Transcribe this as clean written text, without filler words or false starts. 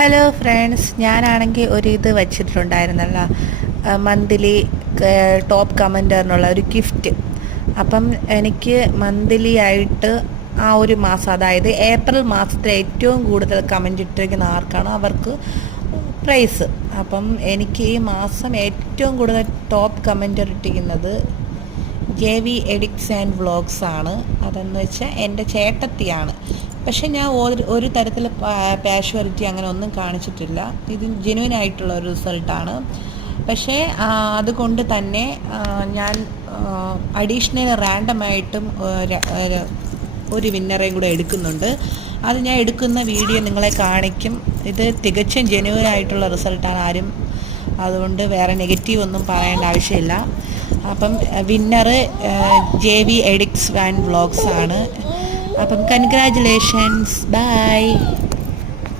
Hello friends, ഞാനാണെങ്കിൽ ഒരു ഇത് വച്ചിട്ടുണ്ടായിരുന്നല്ലോ, മന്ത്ലി ടോപ്പ് കമൻറ്ററിനുള്ള ഒരു ഗിഫ്റ്റ്. അപ്പം എനിക്ക് മന്ത്ലി ആയിട്ട് ആ ഒരു മാസം, അതായത് ഏപ്രിൽ മാസത്തിൽ ഏറ്റവും കൂടുതൽ കമൻറ്റ് ഇട്ടിരിക്കുന്ന ആർക്കാണോ അവർക്ക് പ്രൈസ്. അപ്പം എനിക്ക് ഈ മാസം ഏറ്റവും കൂടുതൽ ടോപ്പ് കമൻറ്റർ ഇട്ടിരിക്കുന്നത് JV എഡിറ്റ്സ് ആൻഡ് വ്ളോഗ്സ് ആണ്. അതെന്ന് വെച്ചാൽ എൻ്റെ ചേട്ടത്തിയാണ്. പക്ഷെ ഞാൻ ഒരു തരത്തിൽ പാഷ്വാലിറ്റി അങ്ങനെ ഒന്നും കാണിച്ചിട്ടില്ല. ഇത് ജെന്യുവൻ ആയിട്ടുള്ള ഒരു റിസൾട്ടാണ്. പക്ഷേ അതുകൊണ്ട് തന്നെ ഞാൻ അഡീഷണൽ റാൻഡമായിട്ടും ഒരു വിന്നറേയും കൂടെ എടുക്കുന്നുണ്ട്. അത് ഞാൻ എടുക്കുന്ന വീഡിയോ നിങ്ങളെ കാണിക്കും. ഇത് തികച്ചും ജെന്യുവൻ ആയിട്ടുള്ള റിസൾട്ടാണ്. അതുകൊണ്ട് വേറെ നെഗറ്റീവ് ഒന്നും പറയേണ്ട ആവശ്യമില്ല. അപ്പം winner JV edits and vlogs ആണ്. അപ്പം കൺഗ്രാജുലേഷൻസ്, ബൈ.